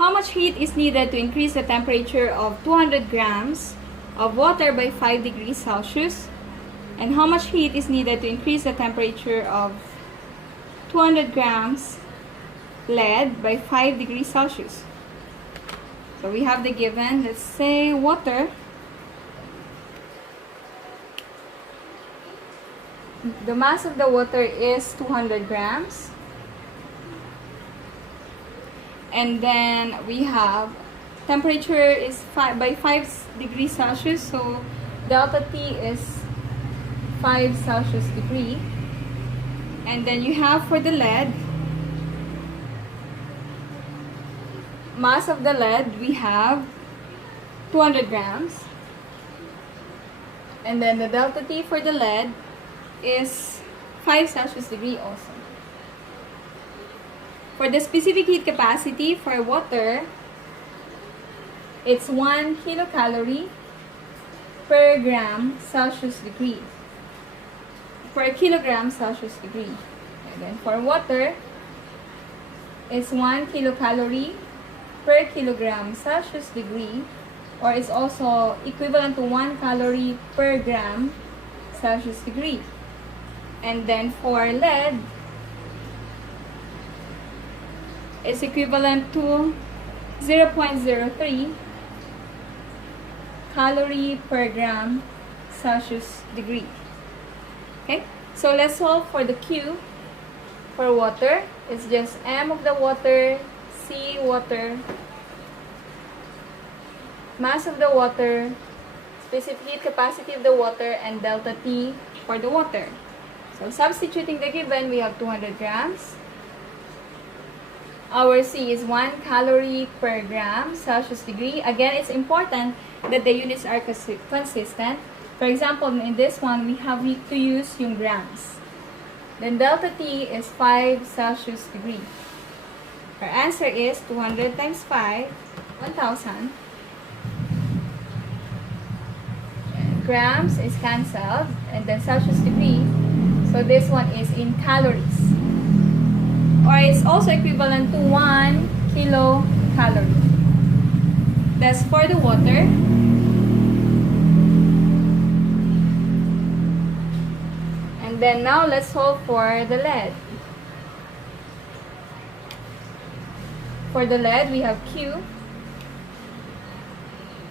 how much heat is needed to increase the temperature of 200 grams of water by 5 degrees Celsius? And how much heat is needed to increase the temperature of 200 grams lead by 5 degrees Celsius? So we have the given, let's say water. The mass of the water is 200 grams. And then we have temperature is by 5 degrees Celsius. So delta T is 5 Celsius degree. And then you have for the lead, mass of the lead, we have 200 grams. And then the delta T for the lead is 5 Celsius degree also. For the specific heat capacity for water, it's 1 kilocalorie per gram Celsius degree. Per kilogram Celsius degree. And then for water, it's 1 kilocalorie per kilogram Celsius degree, or it's also equivalent to 1 calorie per gram Celsius degree. And then for lead, it's equivalent to 0.03 calorie per gram Celsius degree. Okay, so let's solve for the Q. For water, it's just M of the water, C water, mass of the water, specific heat capacity of the water, and delta T for the water. So substituting the given, we have 200 grams. Our C is 1 calorie per gram Celsius degree. Again, it's important that the units are consistent. For example, in this one, we have to use yung grams. Then delta T is 5 Celsius degree. Our answer is 200 times 5, 1,000. Grams is cancelled, and then Celsius degree. So this one is in calories. Or it's also equivalent to 1 kilocalorie. That's for the water. And then now let's solve for the lead. For the lead, we have Q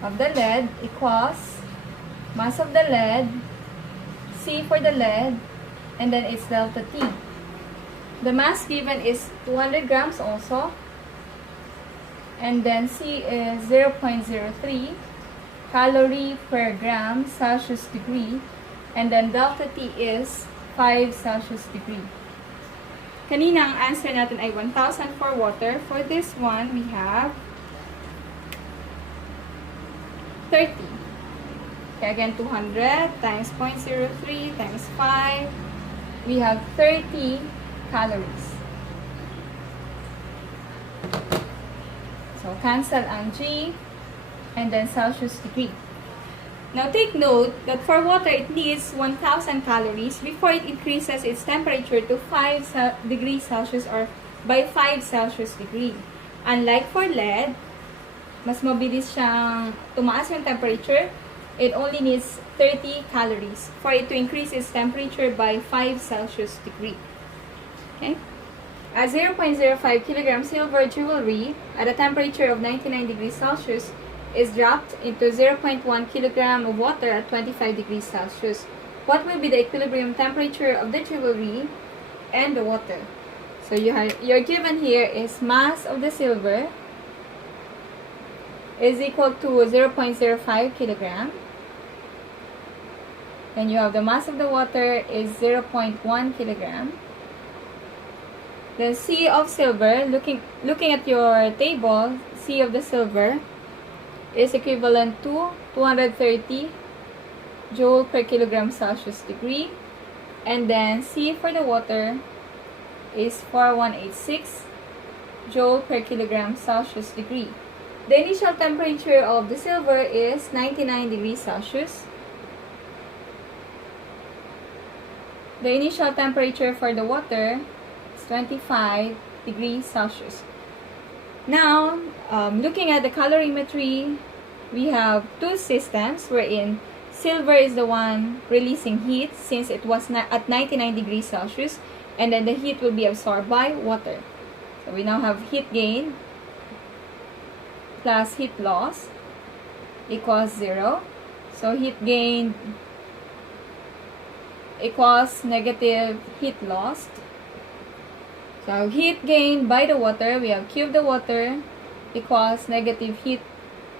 of the lead equals mass of the lead, C for the lead, and then it's delta T. The mass given is 200 grams also, and then C is 0.03 calorie per gram Celsius degree, and then delta T is 5 Celsius degree. Kanina ang answer natin ay 1,000 for water. For this one, we have 30. Okay, again, 200 times 0.03 times 5. We have 30 calories. So, cancel ang G, and then Celsius degree. Now, take note that for water, it needs 1,000 calories before it increases its temperature to 5 degrees Celsius or by 5 Celsius degree. Unlike for lead, mas mabilis siyang tumaas yung temperature. It only needs 30 calories for it to increase its temperature by 5 Celsius degree. Okay? A 0.05 kilogram silver jewelry at a temperature of 99 degrees Celsius is dropped into 0.1 kilogram of water at 25 degrees Celsius. What will be the equilibrium temperature of the jewelry and the water? So your given here is mass of the silver is equal to 0.05 kilogram. And you have the mass of the water is 0.1 kilogram. The C of silver, looking at your table, C of the silver is equivalent to 230 joule per kilogram Celsius degree. And then C for the water is 4186 joule per kilogram Celsius degree. The initial temperature of the silver is 99 degrees Celsius. The initial temperature for the water is 25 degrees Celsius. Now, looking at the calorimetry, we have two systems wherein silver is the one releasing heat since it was at 99 degrees Celsius, and then the heat will be absorbed by water. So we now have heat gain plus heat loss equals 0. So heat gain equals negative heat lost. So heat gained by the water, we have Q of the water equals negative heat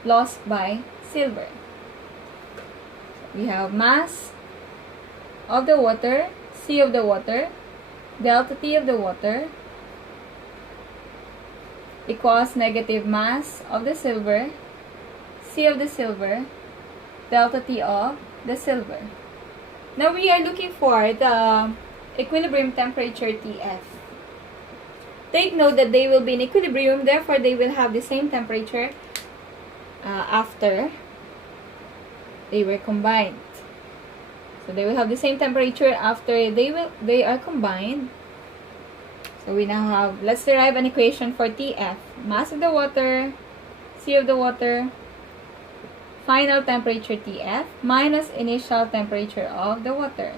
lost by silver. So we have mass of the water, C of the water, delta T of the water equals negative mass of the silver, C of the silver, delta T of the silver. Now we are looking for the equilibrium temperature TF. Take note that they will be in equilibrium, therefore they will have the same temperature after they were combined. So they will have the same temperature after they are combined. So we now have, let's derive an equation for TF. Mass of the water, C of the water, final temperature TF minus initial temperature of the water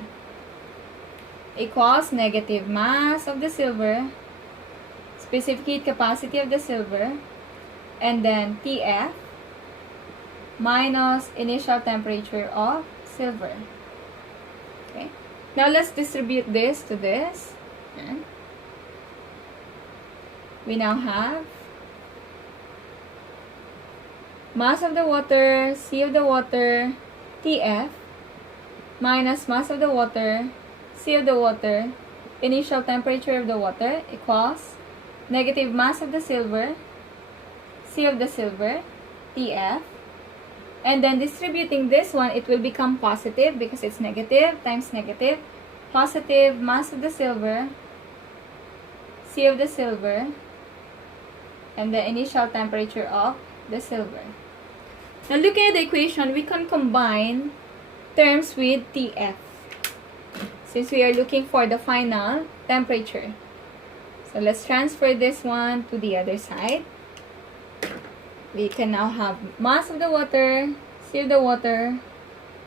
equals negative mass of the silver, specific heat capacity of the silver, and then TF minus initial temperature of silver. Okay. Now let's distribute this to this. And we now have mass of the water, C of the water, TF minus mass of the water, C of the water, initial temperature of the water equals negative mass of the silver, C of the silver, TF, and then distributing this one, it will become positive because it's negative times negative, positive mass of the silver, C of the silver, and the initial temperature of the silver. Now looking at the equation, we can combine terms with TF since we are looking for the final temperature. So let's transfer this one to the other side. We can now have mass of the water, C of the water.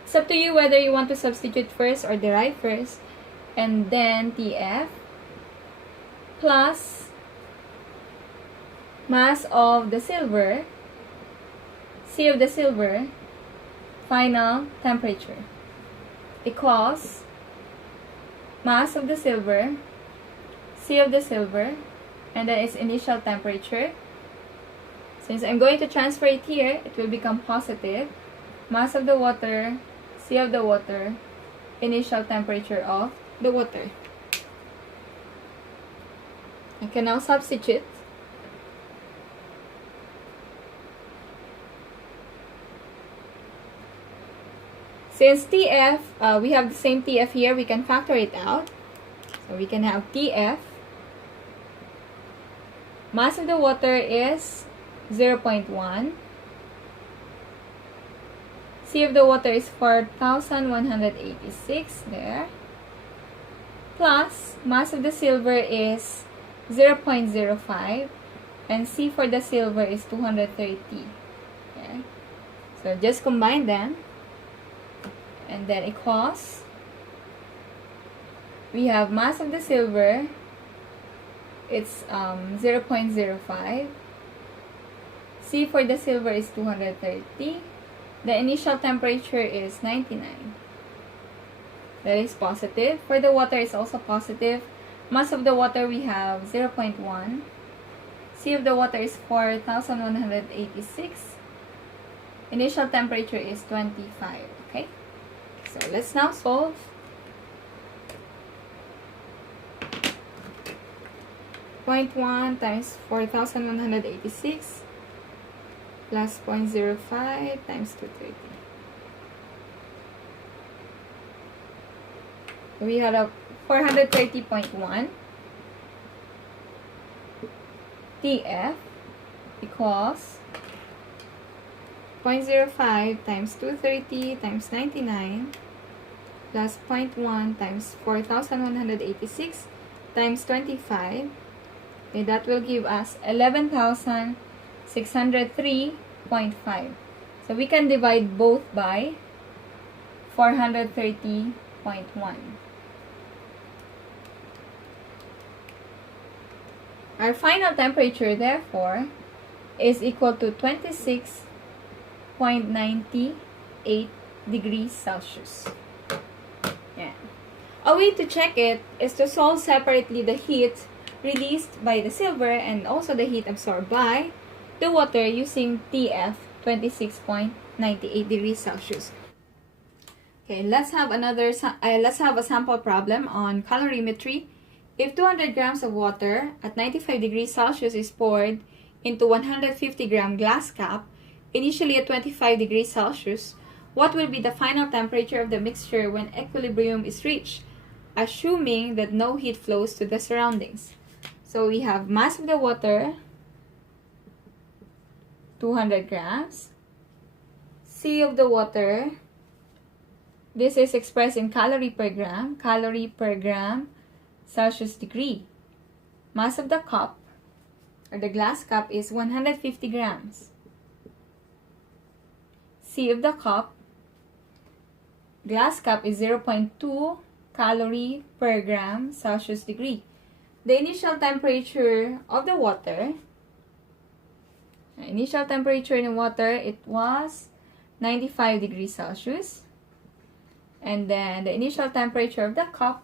It's up to you whether you want to substitute first or derive first. And then TF plus mass of the silver, C of the silver, final temperature equals mass of the silver, C of the silver, and then its initial temperature. Since I'm going to transfer it here, it will become positive. Mass of the water, C of the water, initial temperature of the water. I can now substitute. Since TF, we have the same TF here, we can factor it out. So we can have TF. Mass of the water is 0.1. C of the water is 4,186 there. Plus, mass of the silver is 0.05. And C for the silver is 230. Okay. So just combine them. And then equals, we have mass of the silver, it's 0.05. C for the silver is 230. The initial temperature is 99. That is positive. For the water is also positive. Mass of the water we have 0.1. C of the water is 4,186. Initial temperature is 25. Okay. So let's now solve. .1 times 4,186 plus 0.05 times 230. We had a 430.1 TF equals 0.05 times 230 times 99 plus 0.1 times 4,186 times 25 Okay, that will give us 11,603.5. So we can divide both by 430.1. Our final temperature, therefore, is equal to 26.98 degrees Celsius. Yeah. A way to check it is to solve separately the heat released by the silver and also the heat absorbed by the water using TF 26.98 degrees Celsius. Okay, let's have a sample problem on calorimetry. If 200 grams of water at 95 degrees Celsius is poured into 150 gram glass cup, initially at 25 degrees Celsius, what will be the final temperature of the mixture when equilibrium is reached, assuming that no heat flows to the surroundings? So we have mass of the water, 200 grams, C of the water, this is expressed in calorie per gram Celsius degree. Mass of the cup, or the glass cup, is 150 grams. C of the cup, glass cup, is 0.2 calorie per gram Celsius degree. The initial temperature of the water, in the water, it was 95 degrees Celsius. And then the initial temperature of the cup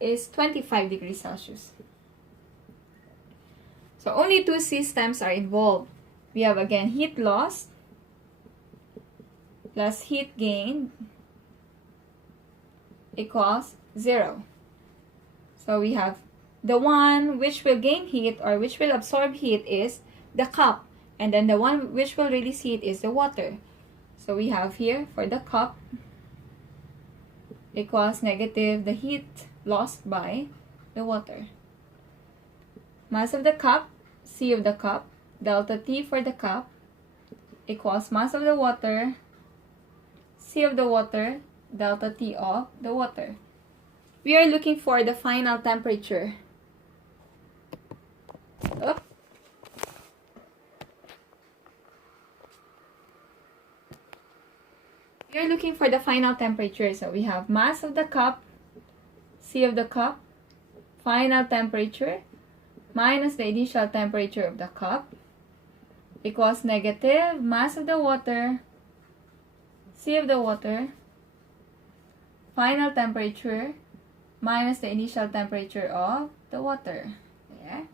is 25 degrees Celsius. So only two systems are involved. We have again heat loss plus heat gain equals 0. So we have the one which will gain heat or which will absorb heat is the cup, and then the one which will release heat is the water. So we have here for the cup equals negative the heat lost by the water. Mass of the cup, C of the cup, delta T for the cup, equals mass of the water, C of the water, delta T of the water. We are looking for the final temperature. Oops. We are looking for the final temperature. So we have mass of the cup, C of the cup, final temperature, minus the initial temperature of the cup, equals negative mass of the water, C of the water, final temperature, minus the initial temperature of the water. Yeah.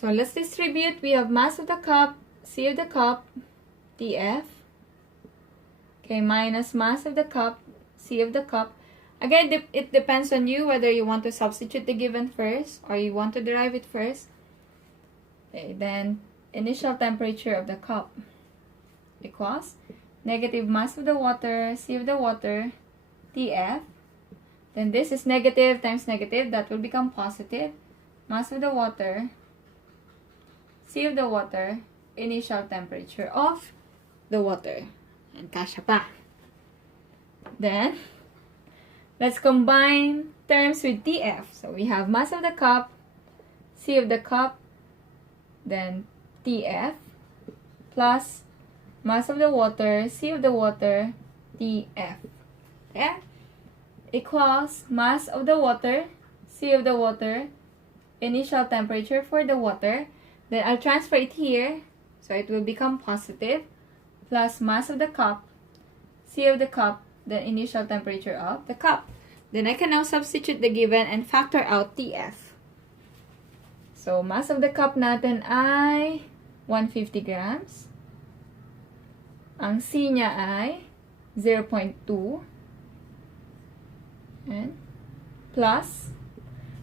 So let's distribute. We have mass of the cup, C of the cup, TF. Okay, minus mass of the cup, C of the cup. Again, it depends on you whether you want to substitute the given first or you want to derive it first. Okay, then initial temperature of the cup equals negative mass of the water, C of the water, TF. Then this is negative times negative, that will become positive. Mass of the water, C of the water, initial temperature of the water. And kasha pa. Then, let's combine terms with TF. So we have mass of the cup, C of the cup, then TF, plus mass of the water, C of the water, TF. Okay? Equals mass of the water, C of the water, initial temperature for the water. Then I'll transfer it here, so it will become positive, plus mass of the cup, C of the cup, the initial temperature of the cup. Then I can now substitute the given and factor out TF. So mass of the cup natin ay 150 grams. Ang C niya ay 0.2. And plus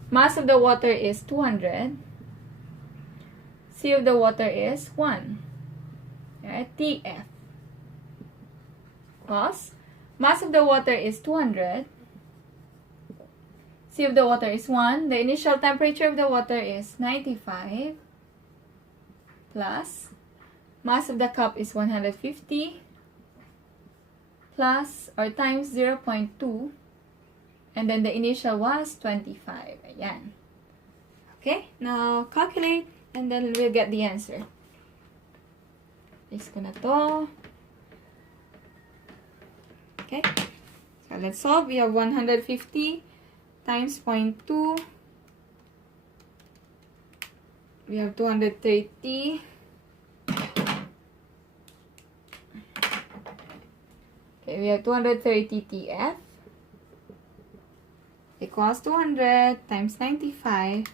mass of the water is 200. C of the water is 1. Okay, TF. Plus, mass of the water is 200. C of the water is 1. The initial temperature of the water is 95. Plus, mass of the cup is 150. plus or times 0.2, and then the initial was 25. Ayan. Okay, now calculate, and then we'll get the answer. Is ko na to. Okay, so let's solve. We have 150 times 0.2. We have 230. Okay, we have 230 TF equals 200 times 95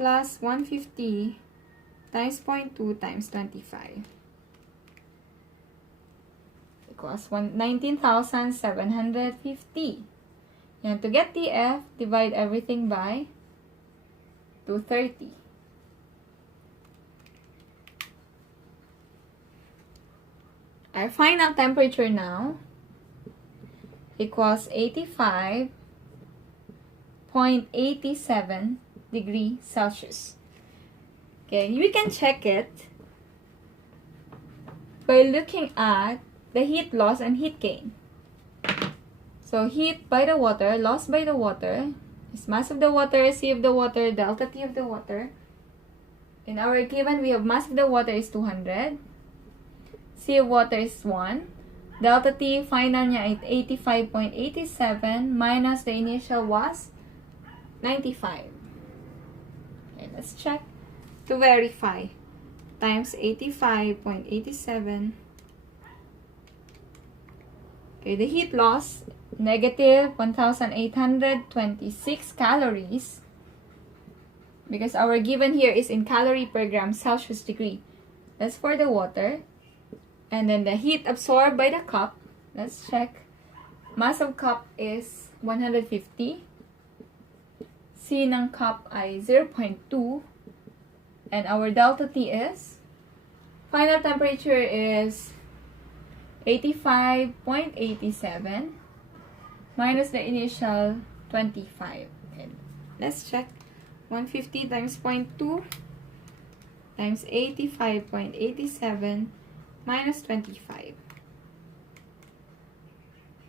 plus 150 times 0.2 times 25 equals 19,750. And to get TF, divide everything by 230. Our final temperature now equals 85.87 degrees Celsius. Okay, we can check it by looking at the heat loss and heat gain. So heat by the water, loss by the water, is mass of the water, C of the water, delta T of the water. In our given, we have mass of the water is 200. C of water is 1. Delta T, final niya ay 85.87 minus the initial was 95. Okay, let's check to verify. Times 85.87. Okay, the heat loss, negative 1,826 calories. Because our given here is in calorie per gram Celsius degree. That's for the water. And then the heat absorbed by the cup, let's check. Mass of cup is 150. C ng cup ay 0.2. And our delta T is, final temperature is 85.87 minus the initial 25. And let's check. 150 times 0.2 times 85.87 minus 25.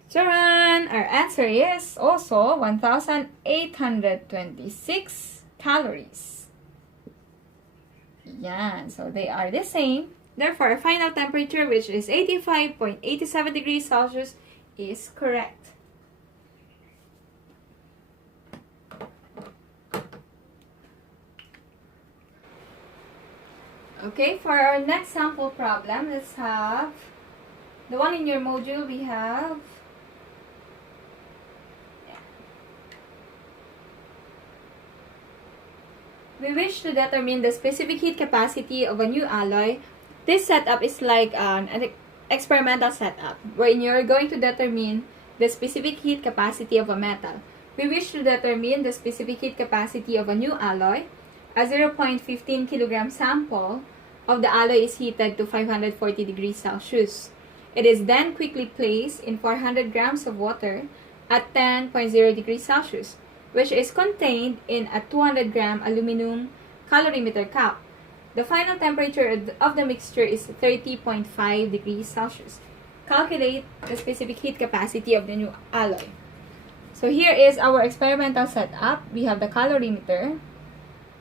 Charan! Our answer is also 1,826 calories. Yan. So they are the same. Therefore, our final temperature, which is 85.87 degrees Celsius, is correct. Okay, for our next sample problem, let's have the one in your module. We have we wish to determine the specific heat capacity of a new alloy. This setup is like an experimental setup wherein you're going to determine the specific heat capacity of a metal. We wish to determine the specific heat capacity of a new alloy. A 0.15 kilogram sample of the alloy is heated to 540 degrees Celsius. It is then quickly placed in 400 grams of water at 10.0 degrees Celsius, which is contained in a 200 gram aluminum calorimeter cup. The final temperature of the mixture is 30.5 degrees Celsius. Calculate the specific heat capacity of the new alloy. So here is our experimental setup. We have the calorimeter,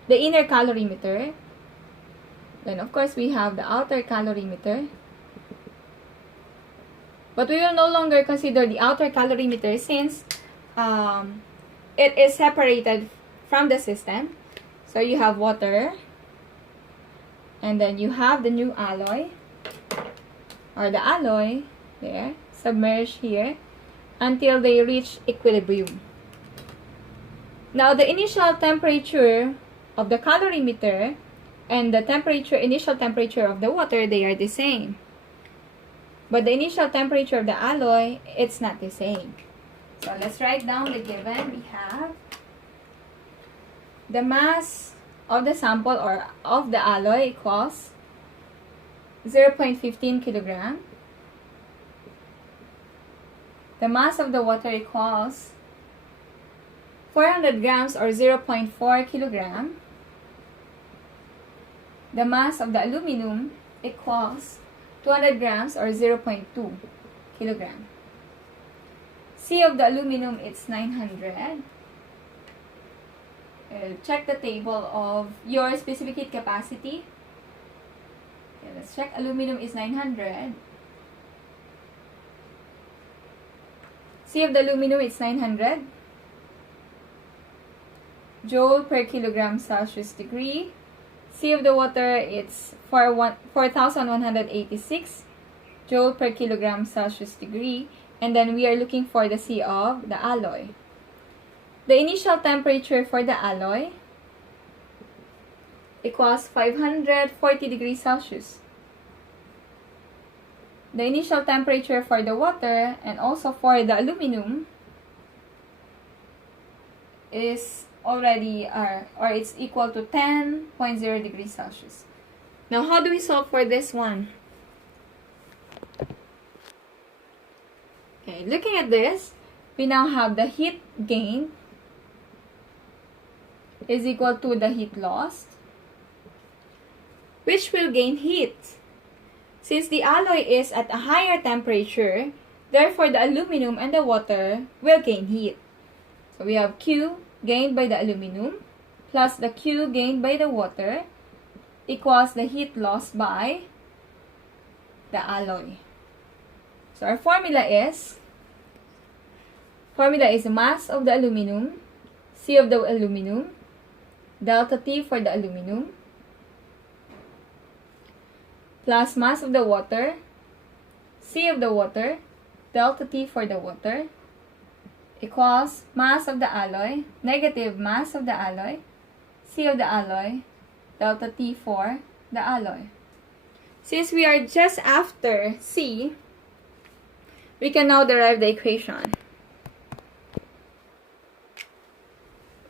the inner calorimeter, then of course we have the outer calorimeter. But we will no longer consider the outer calorimeter since it is separated from the system. So you have water, and then you have the new alloy, or the alloy there, submerged here, until they reach equilibrium. Now the initial temperature of the calorimeter and the initial temperature of the water, they are the same. But the initial temperature of the alloy, it's not the same. So let's write down the given. We have the mass of the sample or of the alloy equals 0.15 kilogram. The mass of the water equals 400 grams or 0.4 kilogram. The mass of the aluminum equals 200 grams or 0.2 kilogram. C of the aluminum, it's 900. Check the table of your specific heat capacity. Okay, let's check. Aluminum is 900. C of the aluminum, it's 900 joule per kilogram Celsius degree. C of the water, it's 4,186 joule per kilogram Celsius degree. And then we are looking for the C of the alloy. The initial temperature for the alloy equals 540 degrees Celsius. The initial temperature for the water and also for the aluminum is already or it's equal to 10.0 degrees Celsius. Now, how do we solve for this one? Okay, looking at this, we now have the heat gained is equal to the heat lost, which will gain heat. Since the alloy is at a higher temperature, therefore the aluminum and the water will gain heat. So we have Q gained by the aluminum plus the Q gained by the water equals the heat lost by the alloy. So our formula is mass of the aluminum, C of the aluminum, delta T for the aluminum, plus mass of the water, C of the water, delta T for the water, equals mass of the alloy, negative mass of the alloy, C of the alloy, delta T for the alloy. Since we are just after C, we can now derive the equation.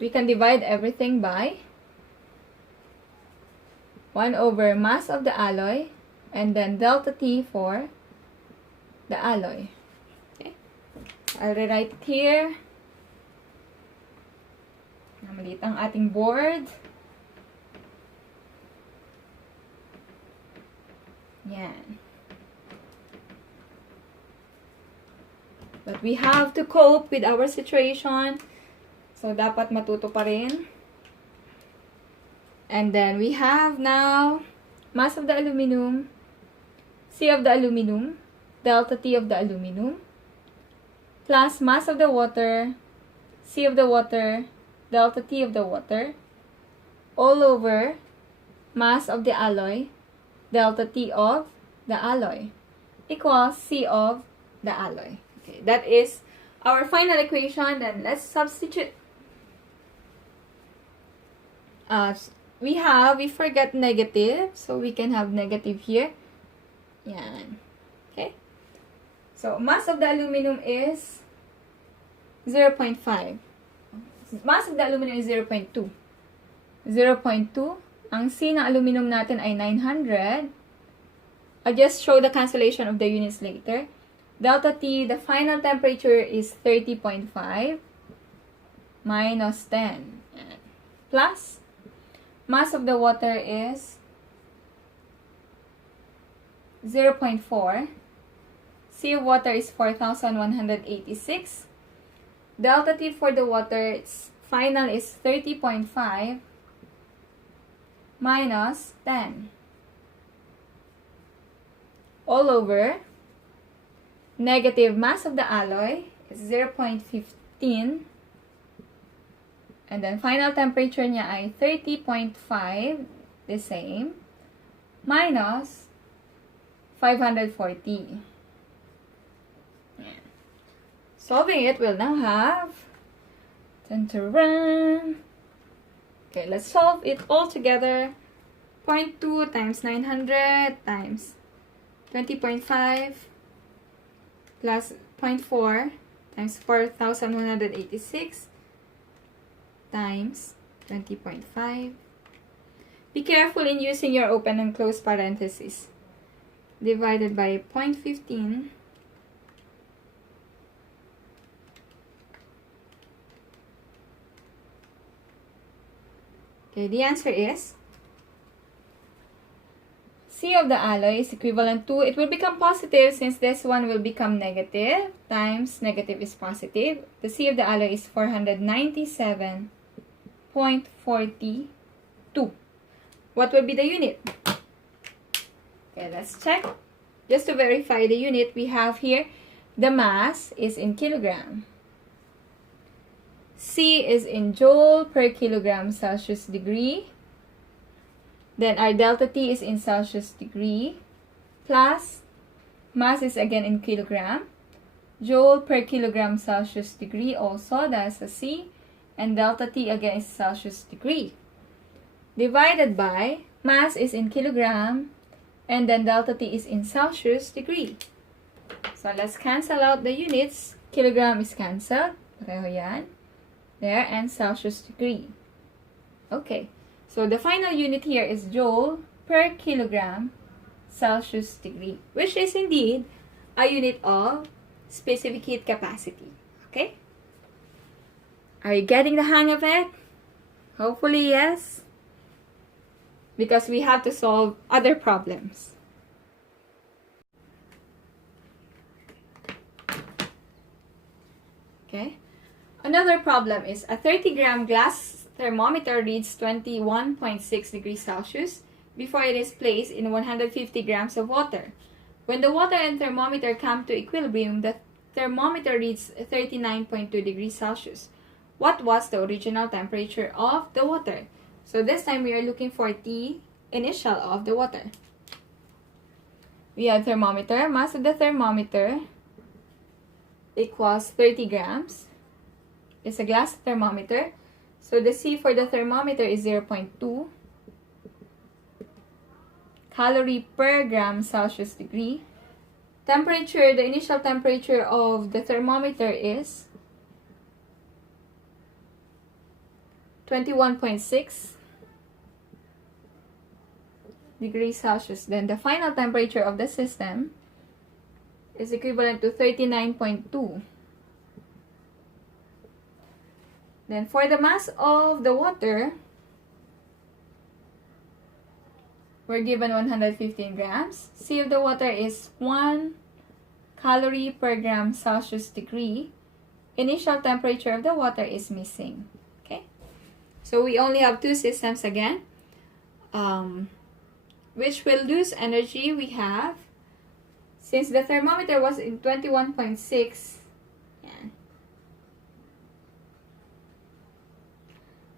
We can divide everything by 1 over mass of the alloy and then delta T for the alloy. Okay. I'll rewrite here. Maliit ang ating board. Yan. But we have to cope with our situation. So, dapat matuto pa rin. And then, we have now mass of the aluminum, C of the aluminum, delta T of the aluminum, plus mass of the water, C of the water, delta T of the water, all over mass of the alloy, delta T of the alloy, equals C of the alloy. Okay, that is our final equation. Then, let's substitute. We forgot negative, so we can have negative here. Yan. Okay? So, mass of the aluminum is 0.5. Mass of the aluminum is 0.2. 0.2. Ang C ng aluminum natin ay 900. I'll just show the cancellation of the units later. Delta T, the final temperature is 30.5 minus 10. Plus, mass of the water is 0.4. C of water is 4,186. Delta T for the water, its final is 30.5 minus 10. All over, negative mass of the alloy is 0.15. And then, final temperature niya ay 30.5, the same, minus 540. Solving it, we'll now have, okay, let's solve it all together. 0.2 times 900 times 20.5 plus 0.4 times 4,186 times 20.5. Be careful in using your open and close parentheses. Divided by 0.15. Okay, the answer is C of the alloy is equivalent to, it will become positive since this one will become negative, times negative is positive. The C of the alloy is 497.42. What will be the unit? Okay, let's check. Just to verify the unit, we have here, the mass is in kilogram. C is in joule per kilogram Celsius degree. Then our delta T is in Celsius degree. Plus, mass is again in kilogram. Joule per kilogram Celsius degree also, that's a C. And delta T again is Celsius degree. Divided by, mass is in kilogram. And then delta T is in Celsius degree. So let's cancel out the units. Kilogram is cancelled. Pareho yan. There, and Celsius degree. Okay, so the final unit here is joule per kilogram Celsius degree, which is indeed a unit of specific heat capacity. Okay? Are you getting the hang of it? Hopefully, yes. Because we have to solve other problems. Okay? Another problem is a 30-gram glass thermometer reads 21.6 degrees Celsius before it is placed in 150 grams of water. When the water and thermometer come to equilibrium, the thermometer reads 39.2 degrees Celsius. What was the original temperature of the water? So this time we are looking for T initial of the water. We have thermometer. Mass of the thermometer equals 30 grams. It's a glass thermometer. So the C for the thermometer is 0.2 calorie per gram Celsius degree. Temperature, the initial temperature of the thermometer is 21.6 degrees Celsius. Then the final temperature of the system is equivalent to 39.2. Then for the mass of the water, we're given 115 grams. C of the water is 1 calorie per gram Celsius degree. Initial temperature of the water is missing. Okay? So we only have two systems again. Which will lose energy. We have, since the thermometer was in 21.6,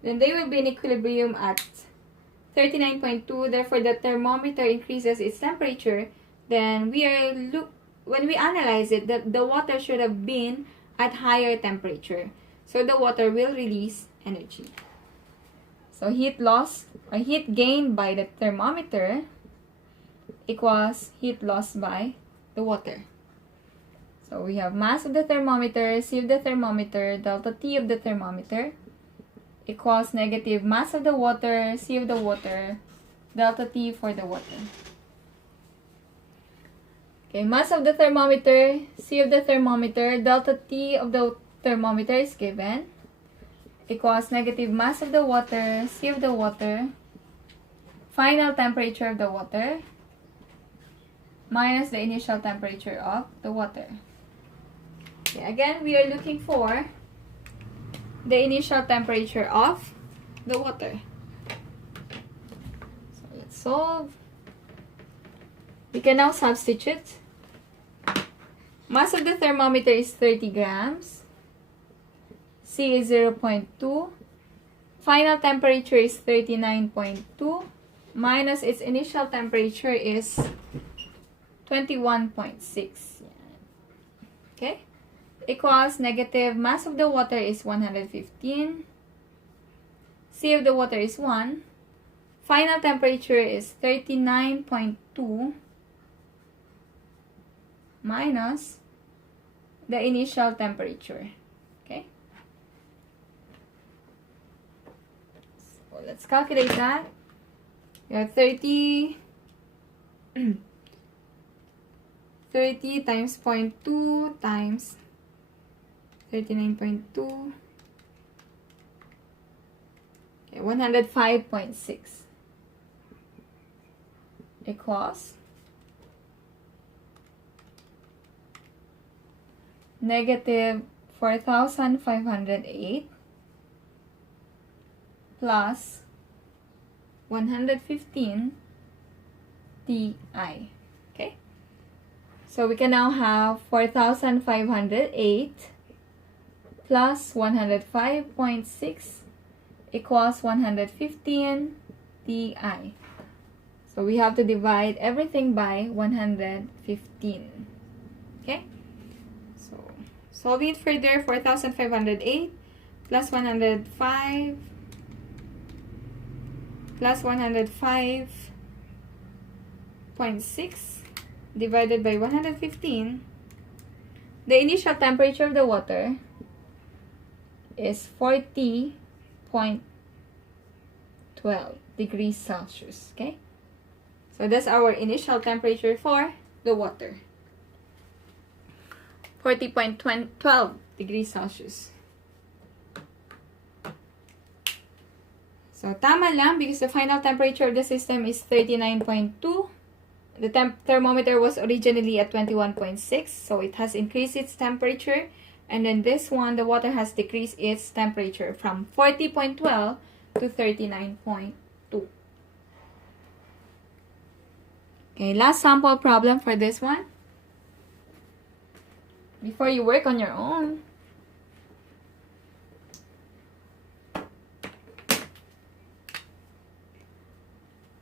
then they will be in equilibrium at 39.2. Therefore, the thermometer increases its temperature. Then when we analyze it, the water should have been at higher temperature. So the water will release energy. So heat loss or heat gained by the thermometer equals heat lost by the water. So we have mass of the thermometer, C of the thermometer, delta T of the thermometer equals negative mass of the water, C of the water, delta T for the water. Okay, mass of the thermometer, C of the thermometer, delta T of the thermometer is given. Equals negative mass of the water, C of the water, final temperature of the water, minus the initial temperature of the water. Okay, again, we are looking for the initial temperature of the water. So let's solve. We can now substitute. Mass of the thermometer is 30 grams. C is 0.2. Final temperature is 39.2. Minus its initial temperature is 21.6. Okay? Equals negative mass of the water is 115. C of the water is 1. Final temperature is 39.2 minus the initial temperature. Okay? So let's calculate that. We have 30 times 0.2 times 39.2. Okay, 105.6. equals negative 4,508 plus 115 Ti. Okay? So we can now have 4,508 plus 105.6 equals 115 Ti. So we have to divide everything by 115. Okay? So solve it further. 4,508 plus 105 plus 105.6 divided by 115. The initial temperature of the water is 40.12 degrees Celsius. Okay? So that's our initial temperature for the water. 40.12 degrees Celsius. So tama lang because the final temperature of the system is 39.2. The thermometer was originally at 21.6, so it has increased its temperature. And then this one, the water has decreased its temperature from 40.12 to 39.2. Okay, last sample problem for this one. Before you work on your own.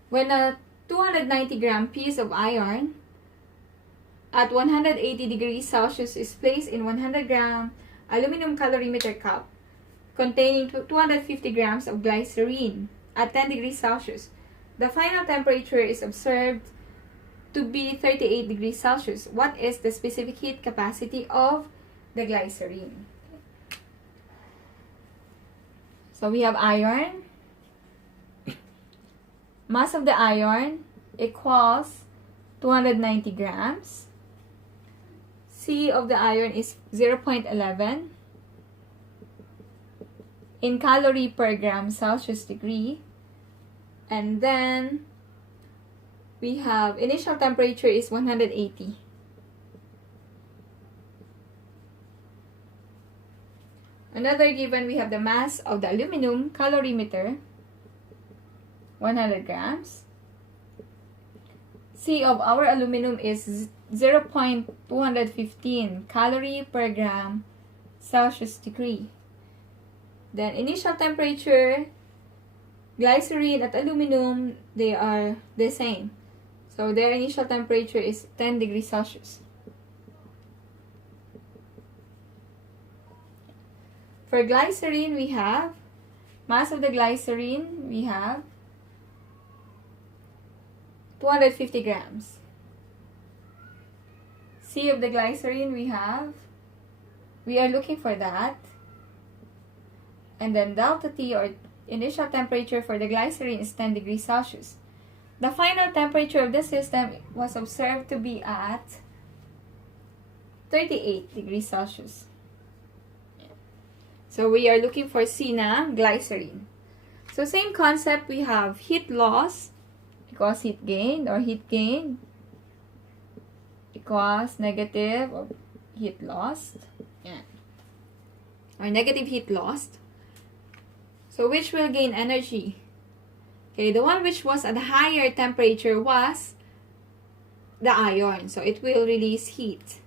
When a 290-gram piece of iron at 180 degrees Celsius is placed in 100-gram aluminum calorimeter cup containing 250 grams of glycerin at 10 degrees Celsius, the final temperature is observed to be 38 degrees Celsius. What is the specific heat capacity of the glycerin? So we have iron. Mass of the iron equals 290 grams. C of the iron is 0.11 in calorie per gram Celsius degree. And then we have initial temperature is 180. Another given, we have the mass of the aluminum calorimeter, 100 grams. C of our aluminum is 0.215 calorie per gram Celsius degree. Then initial temperature, glycerin at aluminum, they are the same. So their initial temperature is 10 degrees Celsius. For glycerin, we have mass of the glycerin, we have 250 grams. C of the glycerin, we are looking for that. And then delta T, or initial temperature for the glycerin, is 10 degrees Celsius. The final temperature of the system was observed to be at 38 degrees Celsius. So we are looking for C na, glycerin. So same concept, we have heat loss equals heat gain, or heat gain equals negative of heat lost. Yeah. Or negative heat lost. So which will gain energy? Okay, the one which was at a higher temperature was the iron. So it will release heat.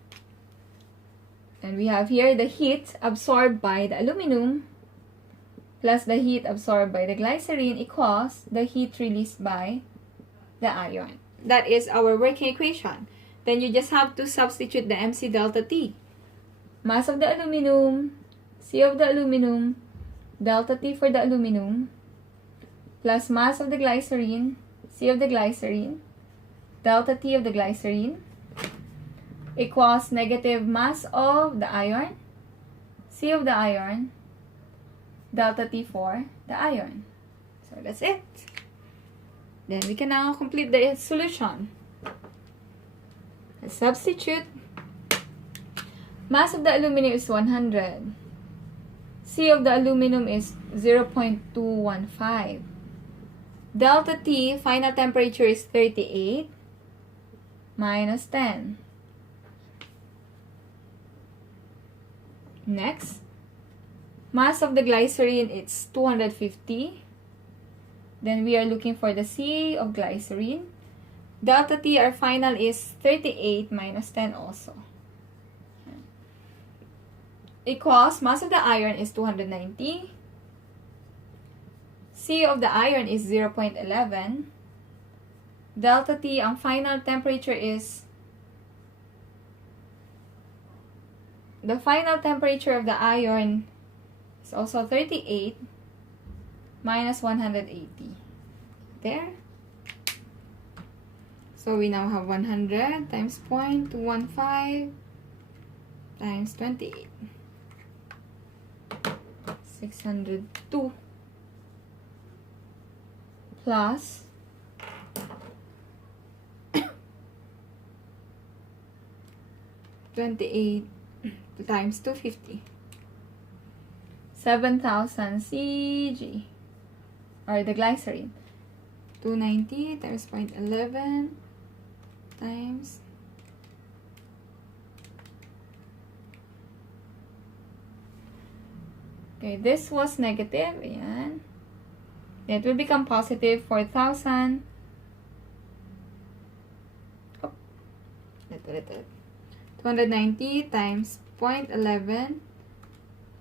And we have here the heat absorbed by the aluminum plus the heat absorbed by the glycerin equals the heat released by the iron. That is our working equation. Then you just have to substitute the MC delta T. Mass of the aluminum, C of the aluminum, delta T for the aluminum, plus mass of the glycerin, C of the glycerin, delta T of the glycerin, equals negative mass of the iron, C of the iron, delta T for the iron. So that's it. Then we can now complete the solution. Let's substitute. Mass of the aluminum is 100. C of the aluminum is 0.215. Delta T, final temperature is 38 minus 10. Next, mass of the glycerin is 250. Then we are looking for the C of glycerin. Delta T, our final is 38 minus 10 also. Equals, mass of the iron is 290. C of the iron is 0.11. Delta T, ang final temperature is, the final temperature of the iron is also 38 minus 180. There. So we now have 100 times 0.215 times 28. 602 plus 28 times 250. 7,000 Cg, or the glycerin. 290 times 0.11 times 'okay, this was negative, ayan. It will become positive, 4,000. Oh, 290 times 0.11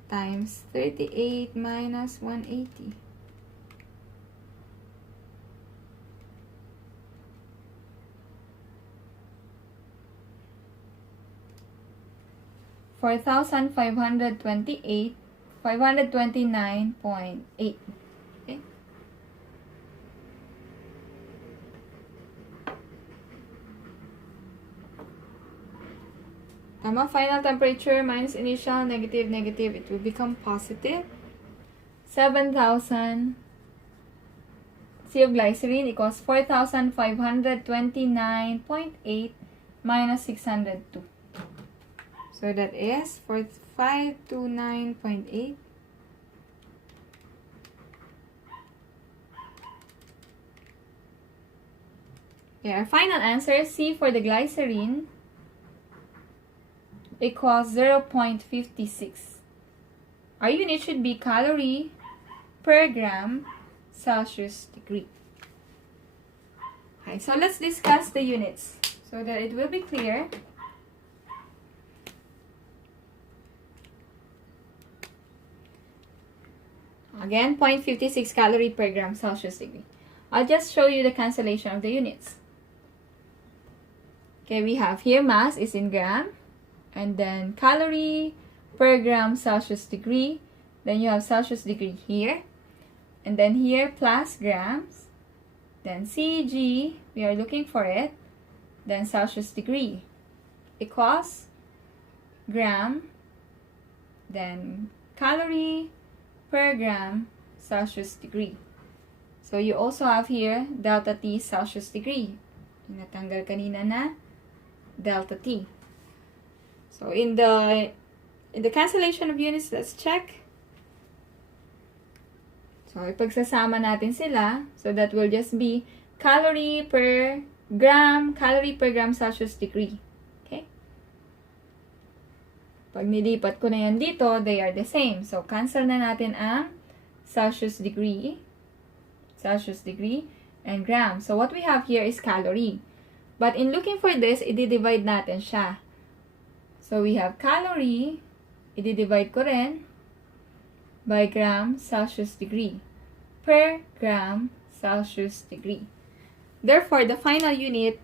times 38 minus 180. 4,528, 529.8. Okay. Tama, final temperature minus initial, negative, negative, it will become positive. 7,000 C of glycerin equals 4,529.8 minus 602. So that is 529.8. Okay, our final answer, C for the glycerin, equals 0.56. Our unit should be calorie per gram Celsius degree. Okay, so let's discuss the units so that it will be clear. Again, 0.56 calorie per gram Celsius degree. I'll just show you the cancellation of the units. Okay, we have here mass is in gram, and then calorie per gram Celsius degree. Then you have Celsius degree here, and then here plus grams. Then Cg, we are looking for it. Then Celsius degree equals gram, then calorie per gram Celsius degree. So you also have here delta T Celsius degree. Yung natanggal kanina na delta T. So in the cancellation of units, let's check. So ipagsasama natin sila, so that will just be calorie per gram Celsius degree. Okay? Pag nilipat ko na yan dito, they are the same. So cancel na natin ang Celsius degree, and gram. So what we have here is calorie. But in looking for this, i-divide natin siya. So we have calorie, i-divide ko rin by gram Celsius degree per gram Celsius degree. Therefore, the final unit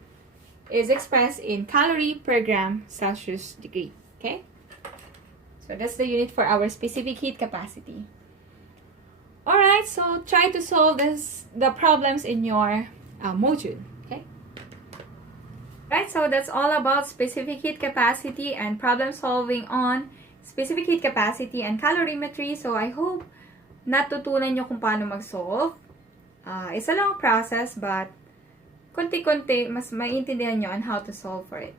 is expressed in calorie per gram Celsius degree. Okay? So that's the unit for our specific heat capacity. Alright, so try to solve the problems in your module. Okay? Right, so that's all about specific heat capacity and problem solving on specific heat capacity and calorimetry. So I hope natutunan nyo kung paano mag-solve. It's a long process, but konti-konti mas maintindihan nyo on how to solve for it.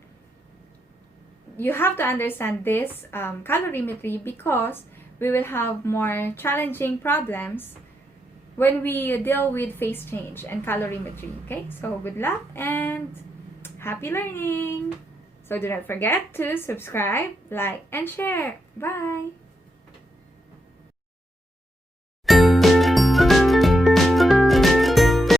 You have to understand this calorimetry because we will have more challenging problems when we deal with phase change and calorimetry. Okay, so good luck and happy learning! So do not forget to subscribe, like, and share. Bye!